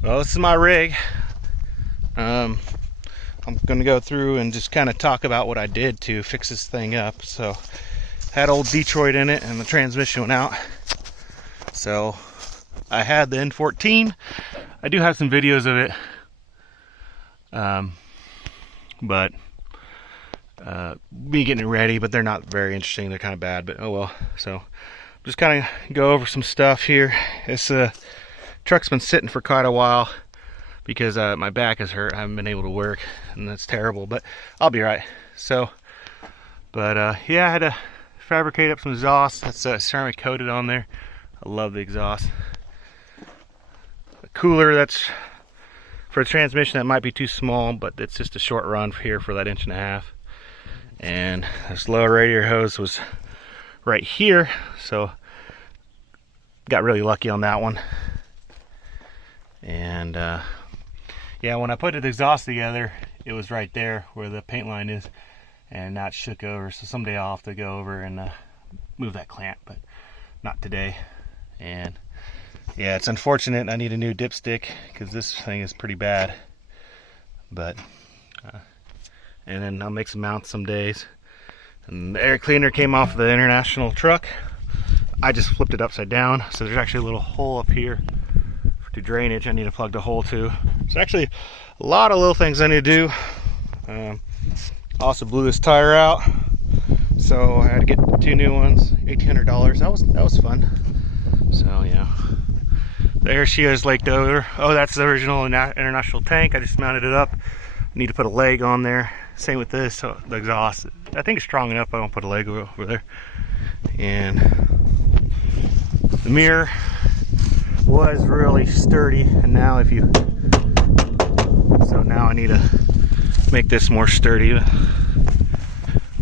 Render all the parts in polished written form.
Well, this is my rig. I'm gonna go through and just kind of talk about what I did to fix this thing up. So, had old Detroit in it and the transmission went out. So, I had the N14. I do have some videos of it. But me getting it ready, but they're not very interesting. They're kind of bad, but oh well. So, just kind of go over some stuff here. This truck's been sitting for quite a while because my back is hurt. I haven't been able to work, and that's terrible, but I'll be right. So, but yeah, I had to fabricate up some exhaust. That's ceramic coated on there. I love the exhaust. The cooler, that's for a transmission that might be too small, but it's just a short run here for that 1.5 inches. And this lower radiator hose was right here, so got really lucky on that one. And yeah, when I put the exhaust together, it was right there where the paint line is, and now it shook over. So someday I'll have to go over and move that clamp, but not today. And yeah, it's unfortunate. I need a new dipstick because this thing is pretty bad. But and then I'll make some mounts some days. And the air cleaner came off the International truck. I just flipped it upside down, so there's actually a little hole up here to drainage. I need to plug the hole to. So actually a lot of little things I need to do. Also blew this tire out, so I had to get 2 new ones, $1,800. That was fun. So yeah, there she is, laked over. Oh, that's the original International tank. I just mounted it up. Need to put a leg on there. Same with this, so the exhaust. I think it's strong enough. I won't put a leg over there. And the mirror was really sturdy, and now so now I need to make this more sturdy.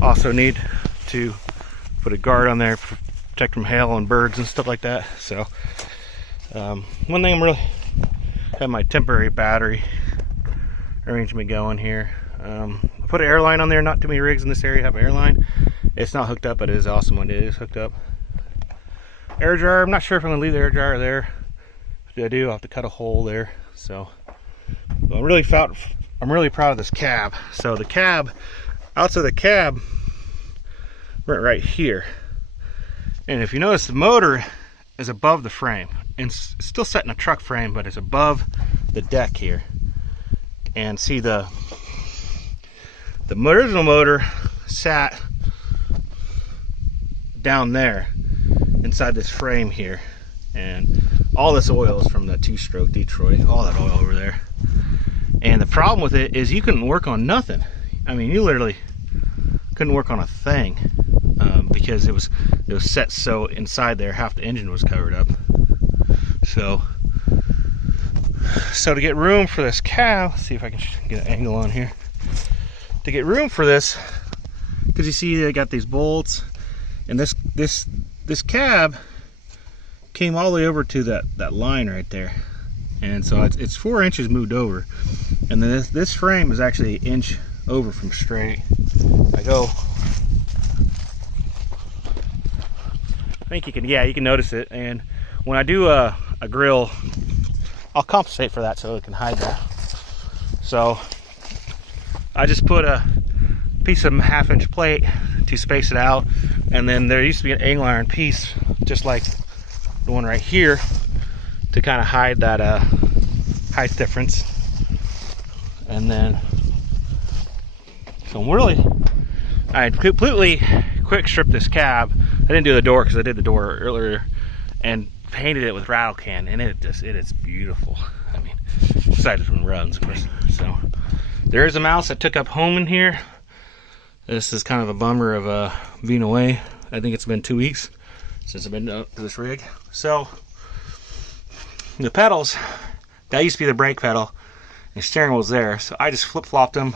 Also need to put a guard on there to protect from hail and birds and stuff like that. So one thing I have my temporary battery arrangement going here. I put an airline on there. Not too many rigs in this area have an airline. It's not hooked up, but it is awesome when it is hooked up. Air dryer, I'm not sure if I'm gonna leave the air dryer there. If I do, I'll have to cut a hole there. So I'm really proud of this cab. So the cab, outside the cab, right here. And if you notice, the motor is above the frame. And it's still set in a truck frame, but it's above the deck here. And see, the original motor sat down there inside this frame here, and all this oil is from the 2-stroke Detroit, all that oil over there. And the problem with it is you couldn't work on nothing. I mean, you literally couldn't work on a thing because it was set so inside there, half the engine was covered up. So to get room for this cab, let's see if I can get an angle on here. To get room for this, because you see they got these bolts, and this cab came all the way over to that line right there, and so it's 4 inches moved over, and then this frame is actually 1 inch over from straight. I think you can notice it, and when I do a grill, I'll compensate for that so it can hide that. So I just put a piece of 1/2 inch plate to space it out, and then there used to be an angle iron piece just like the one right here to kind of hide that height difference. And then I completely quick stripped this cab. I didn't do the door because I did the door earlier, and painted it with rattle can, and it is beautiful. I mean, aside from runs, of course. So there is a mouse that took up home in here. This is kind of a bummer of being away. I think it's been 2 weeks since I've been to this rig. So the pedals, that used to be the brake pedal, and the steering wheel's there. So I just flip-flopped them,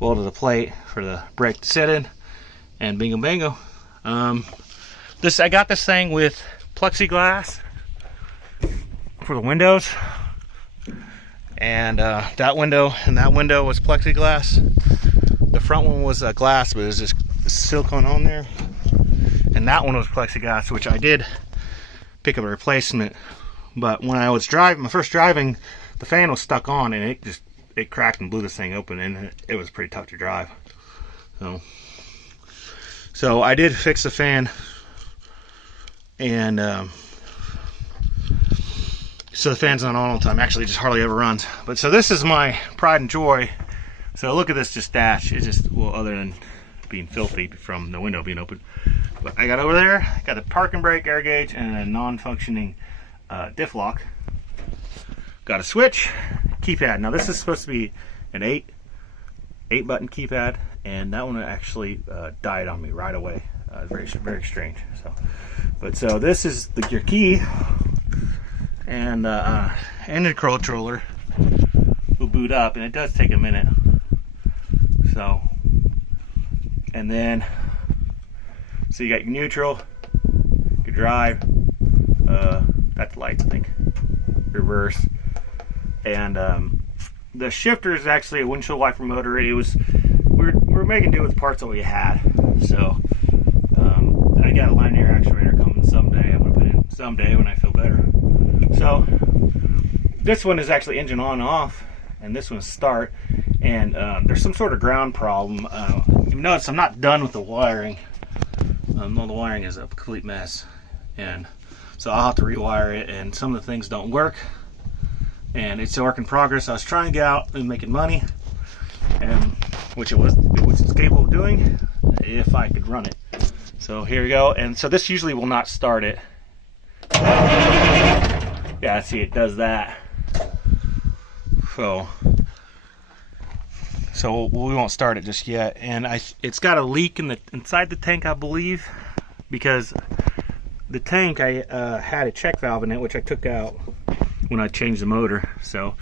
welded a plate for the brake to sit in, and bingo bango. I got this thing with plexiglass for the windows, and that window was plexiglass. The front one was glass, but it was just silicone on there, and that one was plexiglass, which I did pick up a replacement But when I was driving, my first driving, the fan was stuck on, and it cracked and blew this thing open, and it was pretty tough to drive. So I did fix the fan, and so the fan's not on all the time. Actually, it just hardly ever runs. But so this is my pride and joy. So look at this just dash. It's just, well, other than being filthy from the window being open. But I got over there, got the parking brake, air gauge, and a non-functioning diff lock. Got a switch, keypad. Now this is supposed to be an 8 button keypad, and that one actually died on me right away. Very strange. So this is your key, and engine controller will boot up, and it does take a minute. So, and then so you got your neutral, your drive, that's the lights, I think, reverse, and the shifter is actually a windshield wiper motor. We're making do with parts that we had. So I got a line air actuator coming someday. I'm gonna put in someday when I feel better. So this one is actually engine on and off, and this one's start. And there's some sort of ground problem. You notice I'm not done with the wiring. No, the wiring is a complete mess, and so I'll have to rewire it. And some of the things don't work, and it's a work in progress. I was trying to get out and making money, and which it's capable of doing if I could run it. So here we go. And so this usually will not start it. Yeah, see, it does that. So we won't start it just yet. And it's got a leak inside the tank, I believe, because the tank, I had a check valve in it, which I took out when I changed the motor. So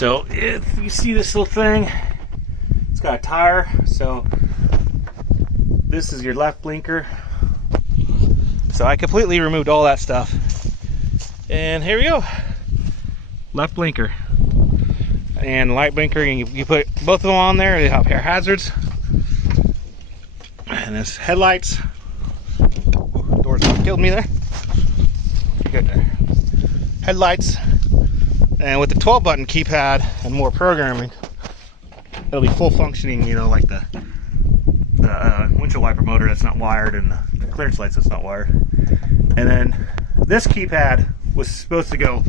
if you see this little thing, it's got a tire. So this is your left blinker. So I completely removed all that stuff. And here we go. Left blinker. And light blinker, and you put both of them on there. They have hazards. And this headlights. Doors killed me there. Good there. Headlights. And with the 12 button keypad and more programming, it'll be full functioning, you know, like the windshield wiper motor that's not wired, and the clearance lights that's not wired. And then this keypad was supposed to go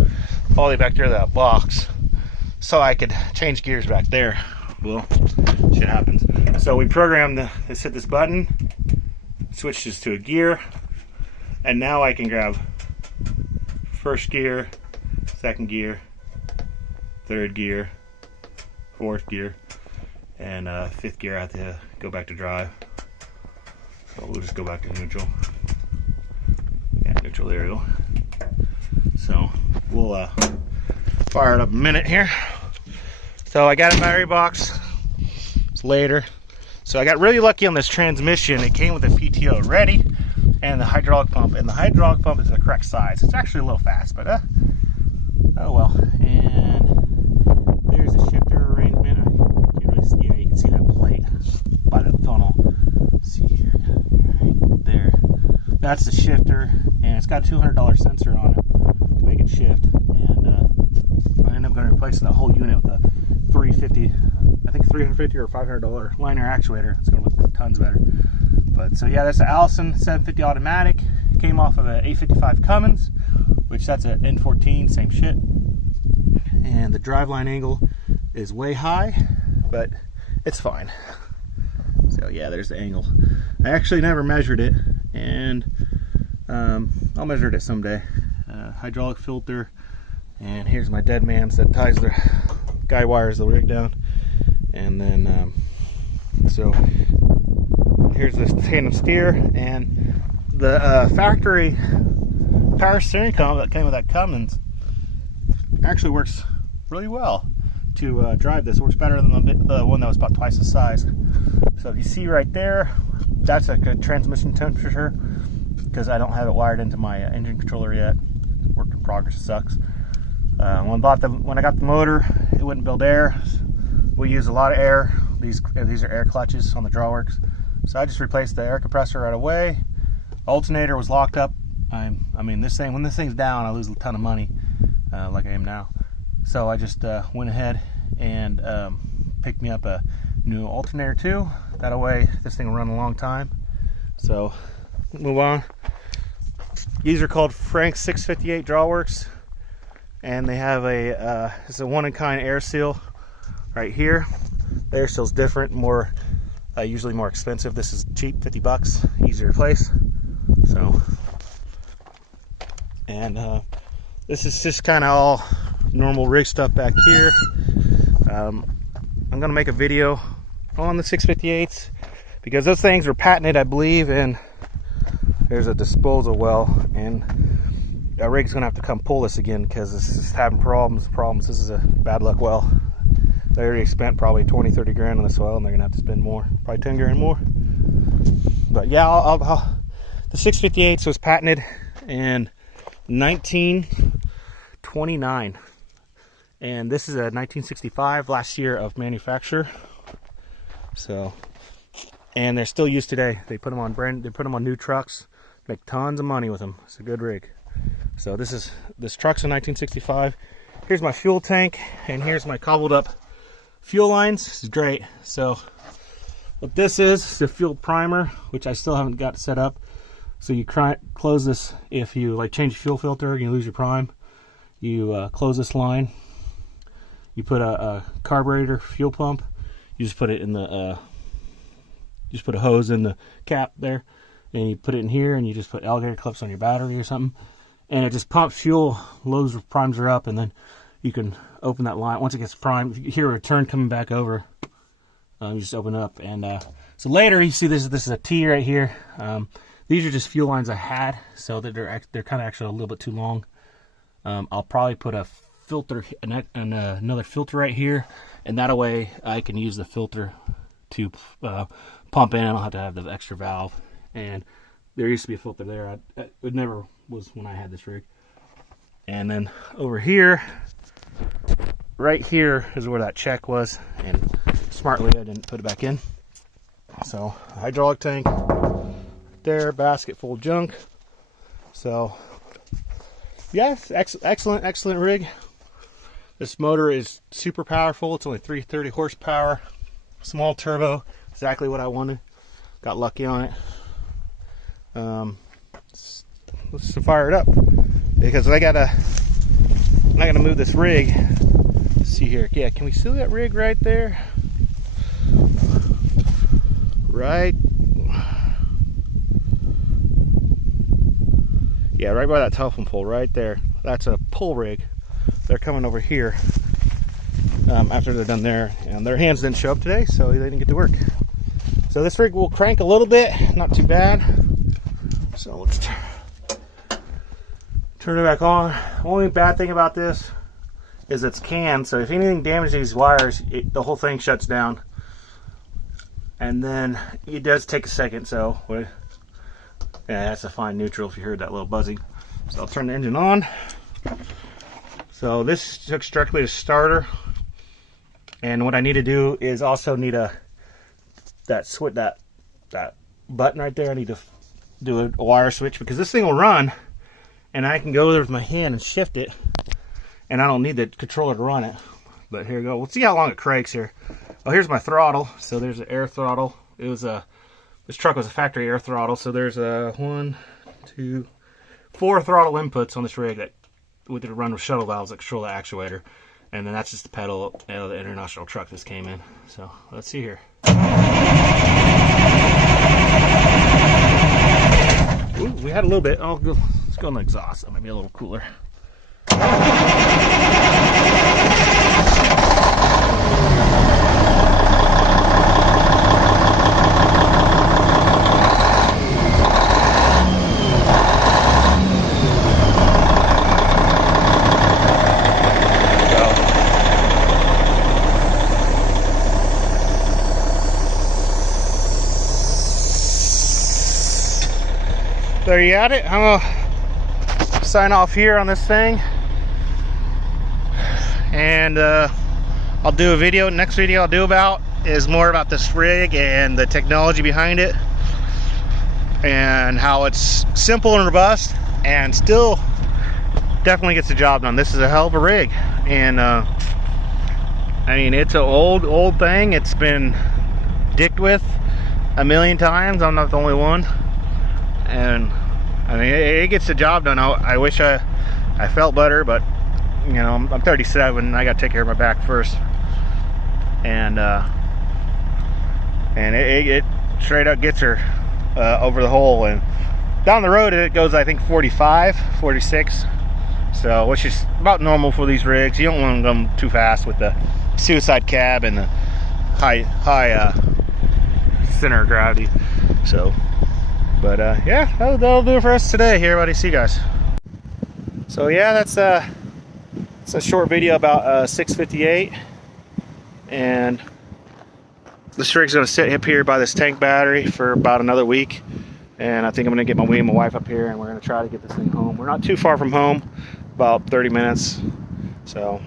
all the way back there to that box, so I could change gears back there. Well, shit happens. So we programmed let's hit this button, switches to a gear, and now I can grab first gear, second gear, third gear, fourth gear, and fifth gear. I have to go back to drive. So we'll just go back to neutral. Yeah, neutral, there we go. So we'll fire it up a minute here. So I got a battery box. It's later. So I got really lucky on this transmission. It came with a PTO ready and the hydraulic pump. And the hydraulic pump is the correct size. It's actually a little fast, but oh well. And there's the shifter arrangement. You can really see, yeah, you can see that plate by the funnel. Let's see here, right there. That's the shifter, and it's got a $200 sensor on it to make it shift. And I end up going to replace that whole unit with a $350 or $500 line air actuator. It's going to look tons better. But so yeah, that's an Allison 750 automatic. It came off of an 855 Cummins, which that's an N14, same shit. And the driveline angle is way high, but it's fine. So yeah, there's the angle. I actually never measured it, and I'll measure it someday. Hydraulic filter, and here's my dead man's that ties the guy wires the rig down. And then so here's this Tandem Steer, and the factory power steering column that came with that Cummins actually works really well to drive this. It works better than the one that was about twice the size. So if you see right there, that's a good transmission temperature, because I don't have it wired into my engine controller yet. Work in progress, it sucks. When I got the motor, it wouldn't build air. We use a lot of air. These are air clutches on the drawworks. So I just replaced the air compressor right away. Alternator was locked up. I mean, when this thing's down, I lose a ton of money. like I am now. So I just went ahead and picked me up a new alternator too. That way this thing will run a long time. So move on. These are called Frank's 658 Drawworks, and they have a it's a one-in-kind air seal right here. The air seal's different, more usually more expensive. This is cheap, 50 bucks, easy to replace. So, and this is just kind of all normal rig stuff back here. I'm gonna make a video on the 658s because those things were patented, I believe, and there's a disposal well, and our rig's gonna have to come pull this again because this is having problems. This is a bad luck well. They already spent probably 20-30 grand on this well, and they're gonna have to spend more, probably 10 grand more. But yeah, the 658 was patented in 1929, and this is a 1965, last year of manufacture. So, and they're still used today. They put them on new trucks, make tons of money with them. It's a good rig. So this truck's a 1965. Here's my fuel tank, and here's my cobbled up fuel lines. This is great. So what this is the fuel primer, which I still haven't got set up. So you close this if you like change your fuel filter and you lose your prime. You close this line. You put a carburetor fuel pump. You just put it in the just put a hose in the cap there, and you put it in here, and you just put alligator clips on your battery or something, and it just pumps fuel, loads of primes are up, and then you can open that line. Once it gets primed, you hear a return coming back over. You just open it up, and so later you see this is a T right here. These are just fuel lines I had, so that they're kind of actually a little bit too long. I'll probably put a filter and another filter right here, and that way I can use the filter to pump in. I don't have to have the extra valve. And there used to be a filter there. It never was when I had this rig. And then over here, right here is where that check was, and smartly I didn't put it back in. So hydraulic tank there, basket full of junk. So yeah, excellent rig. This motor is super powerful. It's only 330 horsepower, small turbo, exactly what I wanted. Got lucky on it. Let's fire it up because I gotta move this rig. Let's see here. Yeah, can we see that rig right there? Right. Yeah, right by that telephone pole right there. That's a pull rig. They're coming over here after they're done there, and their hands didn't show up today, so they didn't get to work. So this rig will crank a little bit, not too bad. So let's turn it back on. Only bad thing about this is it's canned, so if anything damages these wires, the whole thing shuts down. And then it does take a second, so yeah, that's a fine neutral if you heard that little buzzing. So I'll turn the engine on. So this hooks directly to starter, and what I need to do is also need that button right there. I need to do a wire switch because this thing will run, and I can go there with my hand and shift it, and I don't need the controller to run it. But here we go. We'll see how long it cranks here. Oh, here's my throttle. So there's an air throttle. This truck was a factory air throttle. So there's 1, 2, 4 throttle inputs on this rig that we did run with shuttle valves that control the actuator, and then that's just the pedal of the international truck this came in. So let's see here. Ooh, we had a little bit. Let's go on the exhaust. That might be a little cooler. There you got it. I'm gonna sign off here on this thing, and I'll do a video. Next video I'll do about is more about this rig and the technology behind it, and how it's simple and robust and still definitely gets the job done. This is a hell of a rig, and I mean, it's an old thing. It's been dicked with a million times. I'm not the only one, and I mean, it gets the job done. I wish I felt better, but you know, I'm 37. I got to take care of my back first, and it straight up gets her over the hole, and down the road it goes, I think, 45, 46. So, which is about normal for these rigs. You don't want them too fast with the suicide cab and the high center of gravity. So, but yeah, that'll do it for us today here, buddy. See you guys. So yeah, that's it's a short video about 658, and this rig's gonna sit up here by this tank battery for about another week. And I think I'm gonna get me and my wife up here, and we're gonna try to get this thing home. We're not too far from home, about 30 minutes. So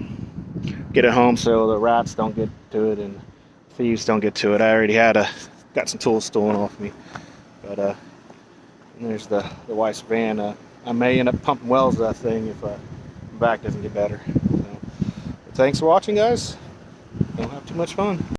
get it home so the rats don't get to it and thieves don't get to it. I already got some tools stolen off me. But and there's the wife's van. I may end up pumping wells to that thing if my back doesn't get better. So, thanks for watching, guys. Don't have too much fun.